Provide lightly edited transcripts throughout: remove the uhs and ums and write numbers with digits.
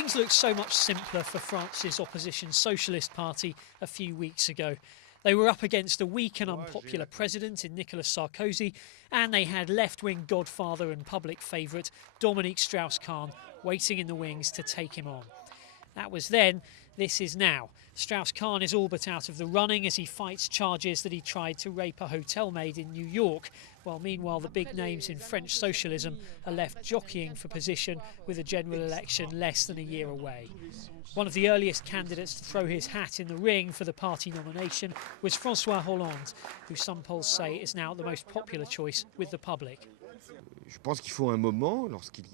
Things looked so much simpler for France's opposition Socialist Party a few weeks ago. They were up against a weak and unpopular president in Nicolas Sarkozy, and they had left-wing godfather and public favourite Dominique Strauss-Kahn waiting in the wings to take him on. That was then, this is now. Strauss-Kahn is all but out of the running as he fights charges that he tried to rape a hotel maid in New York, while meanwhile the big names in French socialism are left jockeying for position with a general election less than a year away. One of the earliest candidates to throw his hat in the ring for the party nomination was François Hollande, who some polls say is now the most popular choice with the public.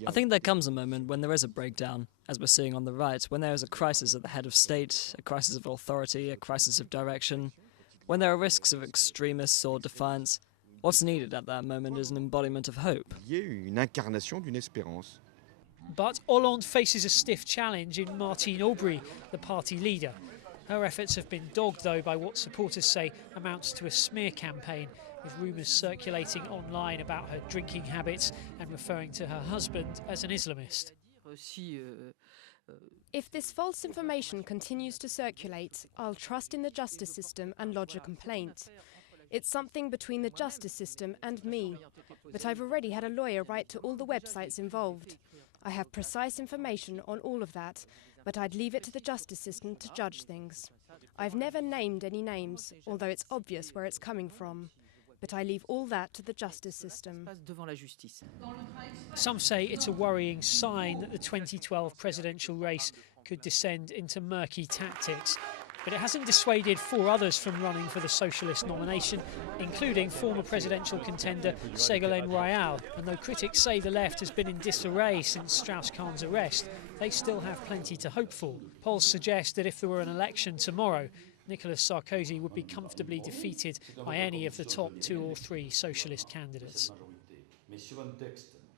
I think there comes a moment when there is a breakdown, as we're seeing on the right, when there is a crisis at the head of state, a crisis of authority, a crisis of direction, when there are risks of extremists or defiance. What's needed at that moment is an embodiment of hope. But Hollande faces a stiff challenge in Martine Aubry, the party leader. Her efforts have been dogged, though, by what supporters say amounts to a smear campaign, with rumours circulating online about her drinking habits and referring to her husband as an Islamist. If this false information continues to circulate, I'll trust in the justice system and lodge a complaint. It's something between the justice system and me, but I've already had a lawyer write to all the websites involved. I have precise information on all of that, but I'd leave it to the justice system to judge things. I've never named any names, although it's obvious where it's coming from. But I leave all that to the justice system. Some say it's a worrying sign that the 2012 presidential race could descend into murky tactics. But it hasn't dissuaded 4 others from running for the socialist nomination, including former presidential contender Ségolène Royal. And though critics say the left has been in disarray since Strauss-Kahn's arrest, they still have plenty to hope for. Polls suggest that if there were an election tomorrow, Nicolas Sarkozy would be comfortably defeated by any of the top 2 or 3 socialist candidates.